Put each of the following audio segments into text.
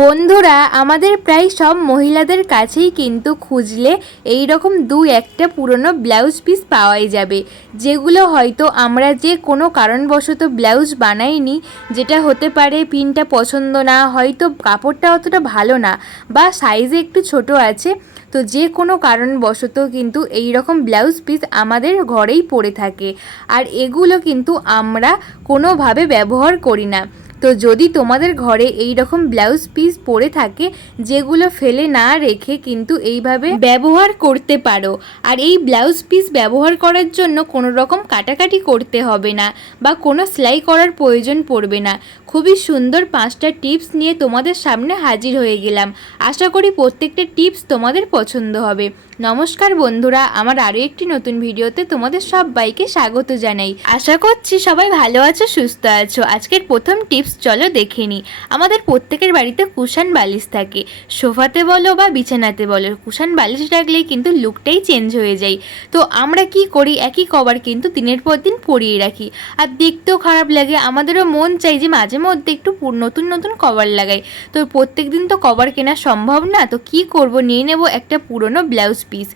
বন্ধুরা, আমাদের প্রায় সব মহিলাদের কাছেই কিন্তু খুঁজলে এই রকম দু একটা পুরনো ব্লাউজ পিস পাওয়াই যাবে, যেগুলো হয়তো আমরা যে কোনো কারণবশত ব্লাউজ বানাইনি, যেটা হতে পারে পিনটা পছন্দ না, হয়তো কাপড়টা অতটা ভালো না বা সাইজে একটু ছোট আছে, তো যে কোনো কারণবশত কিন্তু এই রকম ব্লাউজ পিস আমাদের ঘরেই পড়ে থাকে। আর এগুলো কিন্তু আমরা কোনোভাবে ব্যবহার করি না। তো যদি তোমাদের ঘরে এই রকম ব্লাউজ পিস পরে থাকে, যেগুলো ফেলে না রেখে কিন্তু এইভাবে ব্যবহার করতে পারো। আর এই ব্লাউজ পিস ব্যবহার করার জন্য কোনো রকম কাটাকাটি করতে হবে না বা কোনো সেলাই করার প্রয়োজন পড়বে না। খুবই সুন্দর পাঁচটা টিপস নিয়ে তোমাদের সামনে হাজির হয়ে গেলাম। আশা করি প্রত্যেকটা টিপস তোমাদের পছন্দ হবে। নমস্কার বন্ধুরা, আমার আরও একটি নতুন ভিডিওতে তোমাদের সবাইকে স্বাগত জানাই। আশা করছি সবাই ভালো আছো, সুস্থ আছো। আজকের প্রথম টিপস চলো দেখে নিই। আমাদের প্রত্যেকের বাড়িতে কুশান বালিশ থাকে। সোফাতে বলো বা বিছানাতে বলো, কুশান বালিশ রাখলেই কিন্তু লুকটাই চেঞ্জ হয়ে যায়। তো আমরা কি করি, একই কভার কিন্তু দিনের পর দিন পরিয়ে রাখি। আর দেখতেও খারাপ লাগে, আমাদেরও মন চাই যে মাঝে মধ্যে একটু নতুন নতুন কভার লাগাই। তো প্রত্যেক দিন তো কভার কেনা সম্ভব না, তো কি করব, নিয়ে নেব একটা পুরনো ব্লাউজ পিস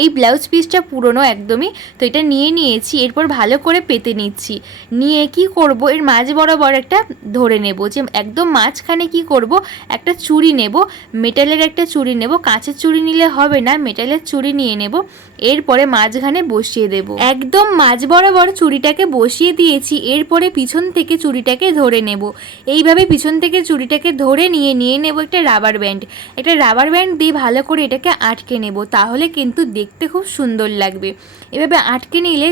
এই ব্লাউজ পিসটা পুরনো একদমই, তো এটা নিয়ে নিয়েছি, এরপর ভালো করে পেতে নিচ্ছি। নিয়ে কি করব, এর মাঝ বরাবর একটা ধরে নেব যে একদম মাঝখানে কি করব? একটা চুড়ি নেব মেটালের একটা চুড়ি নেব, কাঁচের চুড়ি নিলে হবে না মেটালের চুড়ি নিয়ে নেব, এরপরে মাঝখানে বসিয়ে দেব। একদম মাঝ বরাবর চুড়িটাকে বসিয়ে দিয়েছি, এরপরে পিছন থেকে চুড়িটাকে ধরে নেব। এইভাবে পিছন থেকে চুড়িটাকে ধরে নিয়ে নিয়ে নেব একটা রাবার ব্যান্ড একটা রাবার ব্যান্ড দিয়ে ভালো করে এটাকে আটকে নেব, তাহলে কিন্তু দেখতে খুব সুন্দর লাগবে। এভাবে আটকে নিলে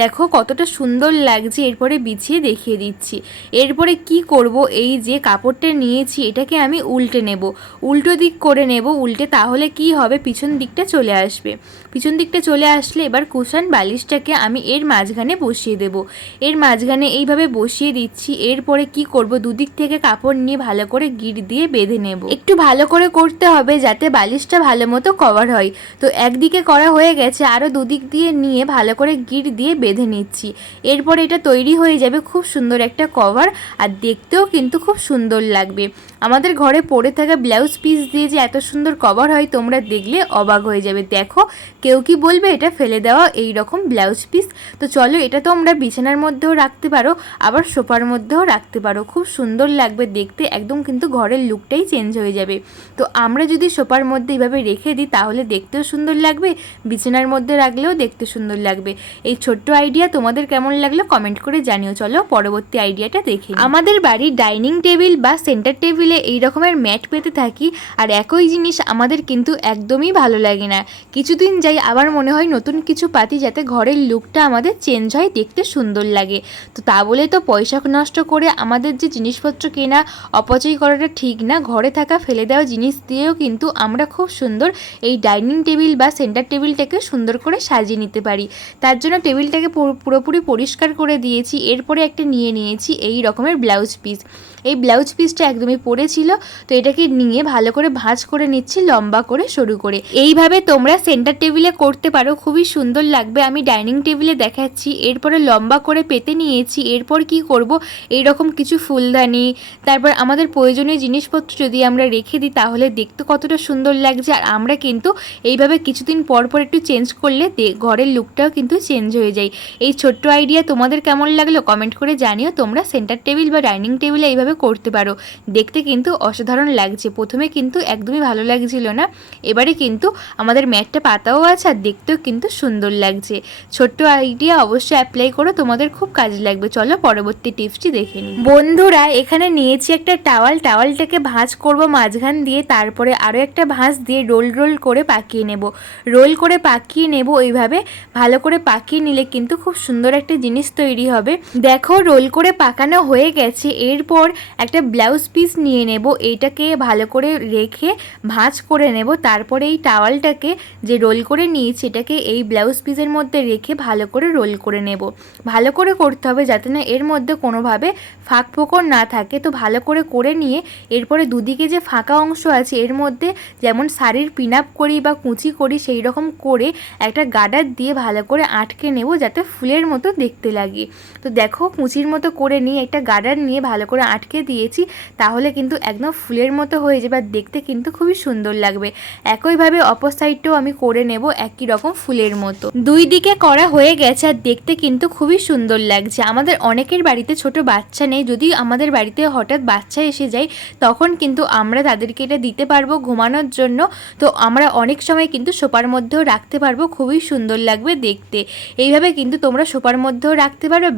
দেখো কতটা সুন্দর লাগছে, এরপরে বিছিয়ে দেখিয়ে দিচ্ছি। এরপরে কি করব? এই যে কাপড়টা নিয়েছি, এটাকে আমি উল্টে নেব। উল্টো দিক করে নেব, উল্টে, তাহলে কি হবে? পিছন দিকটা চলে আসবে। পিছন দিকটা চলে আসলে এবার কুশান বালিশটাকে আমি এর মাঝখানে বসিয়ে দেব। এর মাঝখানে এইভাবে বসিয়ে দিচ্ছি। এরপরে কি করব? দুদিক থেকে কাপড় নিয়ে ভালো করে গিট দিয়ে বেঁধে নেব। একটু ভালো করে করতে হবে যাতে বালিশটা ভালো মতো কভার হয়। তো একদিকে করা হয়ে গেছে আরও দুদিক দিয়ে নিয়ে ভালো করে গিট দিয়ে বেঁধে নিচ্ছি। এরপর এটা তৈরি হয়ে যাবে খুব সুন্দর একটা কভার। আর দেখতেও কিন্তু খুব সুন্দর লাগবে। আমাদের ঘরে পড়ে থাকা ব্লাউজ পিস দিয়ে যে এত সুন্দর কভার হয়, তোমরা দেখলে অবাক হয়ে যাবে। দেখো, কেউ কি বলবে এটা ফেলে দেওয়া এই রকম ব্লাউজ পিস তো চলো, এটা তোমরা বিছানার মধ্যেও রাখতে পারো, আবার সোফার মধ্যেও রাখতে পারো। খুব সুন্দর লাগবে দেখতে, একদম কিন্তু ঘরের লুকটাই চেঞ্জ হয়ে যাবে। তো আমরা যদি সোফার মধ্যে এইভাবে রেখে দিই, তাহলে দেখতেও সুন্দর লাগবে, বিছানার মধ্যে রাখলেও দেখতে সুন্দর লাগবে। এই ছোট্ট আইডিয়া তোমাদের কেমন লাগল কমেন্ট করে জানিও। চলো, পরবর্তী আইডিয়াটা দেখে নিই। আমাদের বাড়ির ডাইনিং টেবিল বা সেন্টার টেবিলে এই রকমের ম্যাট পেতে থাকি, আর একই জিনিস আমাদের কিন্তু একদমই ভালো লাগে না। কিছুদিন যাই আবার মনে হয় নতুন কিছু পাতি যাতে ঘরের লুকটা আমাদের চেঞ্জ হয়, দেখতে সুন্দর লাগে। তো তা বলে তো পয়সা নষ্ট করে আমাদের যে জিনিসপত্র কেনা, অপচয় করাটা ঠিক না, ঘরে থাকা ফেলে দেওয়া জিনিস দিয়েও কিন্তু আমরা খুব সুন্দর এই ডাইনিং টেবিল বা সেন্টার টেবিলটাকে সুন্দর করে সাজিয়ে নিতে পারি। তার জন্য টেবিলটাকে পুরো- পুরোপুরি পরিষ্কার করে দিয়েছি, এরপরে একটা নিয়ে নিয়েছি এই রকমের ব্লাউজ পিস এই ব্লাউজ পিসটা একদমই পড়েছিল তো এটাকে নিয়ে ভালো করে ভাঁজ করে নিচ্ছি, লম্বা করে, সরু করে। এইভাবে তোমরা সেন্টার টেবিলে করতে পারো, খুবই সুন্দর লাগবে। আমি ডাইনিং টেবিলে দেখাচ্ছি, এরপরে লম্বা করে পেতে নিয়েছি, এরপর কি করব? এই রকম কিছু ফুলদানি, তারপর আমাদের প্রয়োজনীয় জিনিসপত্র যদি আমরা রেখে দিই, তাহলে দেখতে কতটা সুন্দর লাগছে। আর আমরা কিন্তু এইভাবে কিছুদিন পর পর একটু চেঞ্জ করলে ঘরের লুকটাও কিন্তু চেঞ্জ হয়ে যায়। এই ছোট্ট আইডিয়া তোমাদের কেমন লাগল? কমেন্ট করে জানিও। তোমরা সেন্টার টেবিল বা ডাইনিং টেবিলে এইভাবে করতে পারো। দেখতে কিন্তু অসাধারণ লাগছে। প্রথমে কিন্তু একদমই ভালো লাগছিল না। এবারে কিন্তু আমাদের ম্যাটটা পাতাও আছে আর দেখতেও কিন্তু সুন্দর লাগছে। ছোট্ট আইডিয়া অবশ্যই অ্যাপ্লাই করো, তোমাদের খুব কাজে লাগবে। চলো পরবর্তী টিপসটি দেখে নিই। বন্ধুরা, এখানে নিয়েছি একটা টাওয়াল টাওয়ালটাকে ভাঁজ করব মাঝখান দিয়ে, তারপরে আরও একটা ভাঁজ দিয়ে রোল রোল করে পাকিয়ে নেব। রোল করে পাকিয়ে নেব এইভাবে ভালো করে পাকিয়ে নিলে কিন্তু খুব সুন্দর একটা জিনিস তৈরি হবে। দেখো রোল করে পাকানো হয়ে গেছে। এরপর একটা ব্লাউজ পিস নিয়ে নেব, এইটাকে ভালো করে রেখে ভাঁজ করে নেব, তারপরে এই টাওয়ালটাকে যে রোল করে নিয়েছি, এটাকে এই ব্লাউজ পিসের মধ্যে রেখে ভালো করে রোল করে নেব। ভালো করে করতে হবে যাতে না এর মধ্যে কোনোভাবে ফাঁক ফোকর না থাকে, তো ভালো করে করে নিয়ে এরপরে দুদিকে যে ফাঁকা অংশ আছে, এর মধ্যে যেমন শাড়ির পিন আপ করি বা কুচি করি, সেই রকম করে একটা গার্ডার দিয়ে ভালো করে আটকে নেব যাতে ফুলের মতো দেখতে লাগে। তো দেখো কুচির মতো করে নিয়ে একটা গার্ডার নিয়ে ভালো করে আটকে আটকে দিয়েছি, তাহলে কিন্তু একদম ফুলের মতো হয়ে যাবে আর দেখতে কিন্তু খুবই সুন্দর লাগবে। একইভাবে অপর সাইডটাও আমি করে নেব একই রকম ফুলের মতো। দুই দিকে করা হয়ে গেছে আর দেখতে কিন্তু খুবই সুন্দর লাগছে। আমাদের অনেকের বাড়িতে ছোট বাচ্চা নেই যদি আমাদের বাড়িতে হঠাৎ বাচ্চা এসে যায়, তখন কিন্তু আমরা তাদেরকে এটা দিতে পারব ঘুমানোর জন্য। তো আমরা অনেক সময় কিন্তু সোপার মধ্যেও রাখতে পারব, খুবই সুন্দর লাগবে দেখতে। এইভাবে কিন্তু তোমরা সোপার মধ্যেও রাখতে পারবে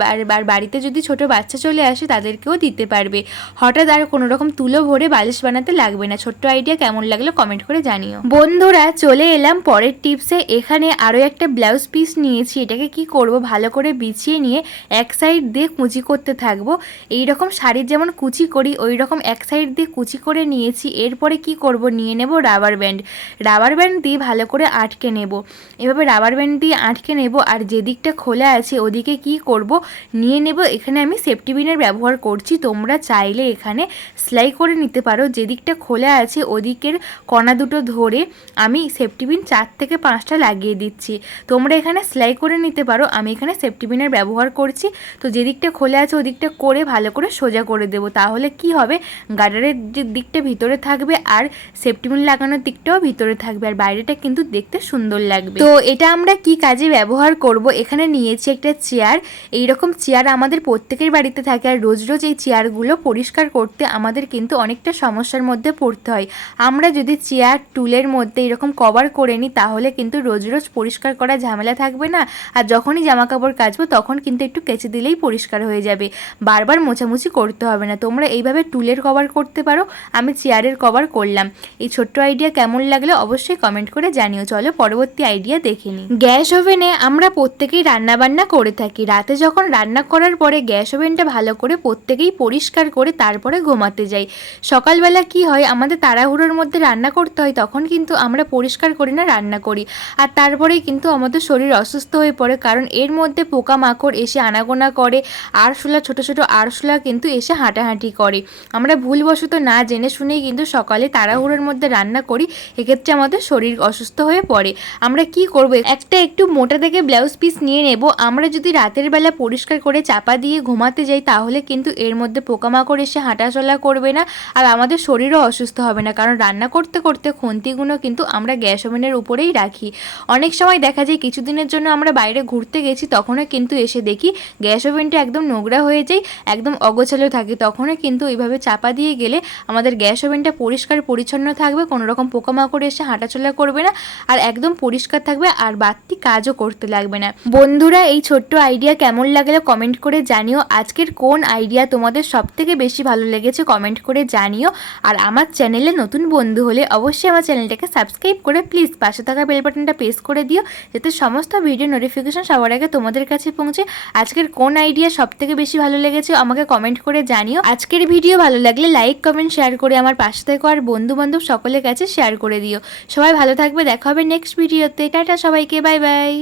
বাড়িতে যদি ছোট বাচ্চা চলে আসে, তাদেরকেও দিতে পারবে। হঠাৎ আর কোনো রকম তুলো ভরে বালিশ বানাতে লাগবে না। ছোট্ট আইডিয়া কেমন লাগল কমেন্ট করে জানিও। বন্ধুরা, চলে এলাম পরের টিপসে এখানে আরও একটা ব্লাউজ পিস নিয়েছি। এটাকে কি করব? ভালো করে বিছিয়ে নিয়ে এক সাইড দিয়ে কুচি করতে থাকব। এই রকম শাড়ির যেমন কুচি করি ওই রকম এক সাইড দিয়ে কুচি করে নিয়েছি। এরপরে কি করব? নিয়ে নেব রাবার ব্যান্ড রাবার ব্যান্ড দিয়ে ভালো করে আটকে নেব। এভাবে রাবার ব্যান্ড দিয়ে আটকে নেব। আর যেদিকটা খোলা আছে, ওদিকে কি করব? নিয়ে নেব। এখানে আমি সেফটি পিনের ব্যবহার করছি। তোমরা চাইলে এখানে সেলাই করে নিতে পারো। যেদিকটা খোলা আছে ওদিকের কণা দুটো ধরে আমি সেফটি পিন চার থেকে পাঁচটা লাগিয়ে দিচ্ছি। তোমরা এখানে সেলাই করে নিতে পারো। আমি এখানে সেফটি পিনের ব্যবহার করছি। তো যেদিকটা খোলা আছে ওদিকটা করে ভালো করে সোজা করে দেবো। তাহলে কি হবে? গার্ডারের যে দিকটা ভিতরে থাকবে আর সেফটি পিন লাগানোর দিকটাও ভিতরে থাকবে। আর বাইরেটা কিন্তু দেখতে সুন্দর লাগবে। তো এটা আমরা কি কাজে ব্যবহার করব? এখানে নিয়েছি একটা চেয়ার এইরকম চেয়ার আমাদের প্রত্যেকের বাড়িতে থাকে। আর রোজ রোজ এই চেয়ারগুলো পরিষ্কার করতে আমাদের কিন্তু অনেকটা সমস্যার মধ্যে পড়তে হয়। আমরা যদি চেয়ার টুলের মধ্যে এরকম কভার করে নিই, তাহলে কিন্তু রোজ রোজ পরিষ্কার করা ঝামেলা থাকবে না। আর যখনই জামা কাপড় কাচবো, তখন কিন্তু একটু কেচে দিলেই পরিষ্কার হয়ে যাবে। বারবার মোছামুছি করতে হবে না। তোমরা এইভাবে টুলের কভার করতে পারো, আমি চেয়ারের কভার করলাম। এই ছোট্ট আইডিয়া কেমন লাগল অবশ্যই কমেন্ট করে জানিও। চলো পরবর্তী আইডিয়া দেখে নিই। গ্যাস ওভেনে আমরা প্রত্যেকেই রান্নাবান্না করে থাকি। রাতে যখন রান্না করার পরে গ্যাস ওভেনটা ভালো করে প্রত্যেকেই পরিষ্কার করে তারপরে ঘুমাতে যাই। সকালবেলা কি হয়, আমাদের তাড়াহুড়োর মধ্যে রান্না করতে হয়, তখন কিন্তু আমরা পরিষ্কার করি না রান্না করি। আর তারপরেই কিন্তু আমাদের শরীর অসুস্থ হয়ে পড়ে, কারণ এর মধ্যে পোকামাকড় এসে আনাগোনা করে, আরশোলা, ছোট ছোট আরশোলা কিন্তু এসে হাঁটাহাঁটি করে। আমরা ভুলবশত না জেনে শুনেই কিন্তু সকালে তাড়াহুড়োর মধ্যে রান্না করি, এক্ষেত্রে আমাদের শরীর অসুস্থ হয়ে পড়ে। আমরা কি করব? একটা একটু মোটা থেকে ব্লাউজ পিস নিয়ে নেব। আমরা যদি রাতের বেলা পরিষ্কার করে চাপা দিয়ে ঘুমাতে যাই, তাহলে কিন্তু এর মধ্যে পোকামাকড় এসে হাঁটাচলা করবে না আর আমাদের শরীরও অসুস্থ হবে না। কারণ রান্না করতে করতে খন্তিগুলো কিন্তু আমরা গ্যাস ওভেনের উপরেই রাখি। অনেক সময় দেখা যায় কিছুদিনের জন্য আমরা বাইরে ঘুরতে গেছি তখনও কিন্তু এসে দেখি গ্যাস ওভেনটা একদম নোংরা হয়ে যায়, একদম অগোছালো থাকে। তখনও কিন্তু এইভাবে চাপা দিয়ে গেলে আমাদের গ্যাস ওভেনটা পরিষ্কার পরিচ্ছন্ন থাকবে, কোনো রকম পোকামাকড় এসে হাঁটাচলা করবে না আর একদম পরিষ্কার থাকবে আর বাড়তি কাজও করতে লাগবে না। বন্ধুরা, এই ছোট্ট আইডিয়া কেমন লাগল কমেন্ট করে জানিও। আজকের কোন আইডিয়া তোমাদের সব থেকে বেশি ভালো লেগেছে কমেন্ট করে জানিও। আর আমার চ্যানেলে নতুন বন্ধু হলে অবশ্যই আমার চ্যানেলটাকে সাবস্ক্রাইব করে প্লিজ পাশে থাকা বেল বাটনটা প্রেস করে দিও, যাতে সমস্ত ভিডিও নোটিফিকেশান সবার আগে তোমাদের কাছে পৌঁছে। আজকের কোন আইডিয়া সব থেকে বেশি ভালো লেগেছে আমাকে কমেন্ট করে জানিও। আজকের ভিডিও ভালো লাগলে লাইক কমেন্ট শেয়ার করে আমার পাশে থেকে আর বন্ধু বান্ধব সকলের কাছে শেয়ার করে দিও। সবাই ভালো থাকবে, দেখা হবে নেক্সট ভিডিওতে টাটা সবাইকে বাই বাই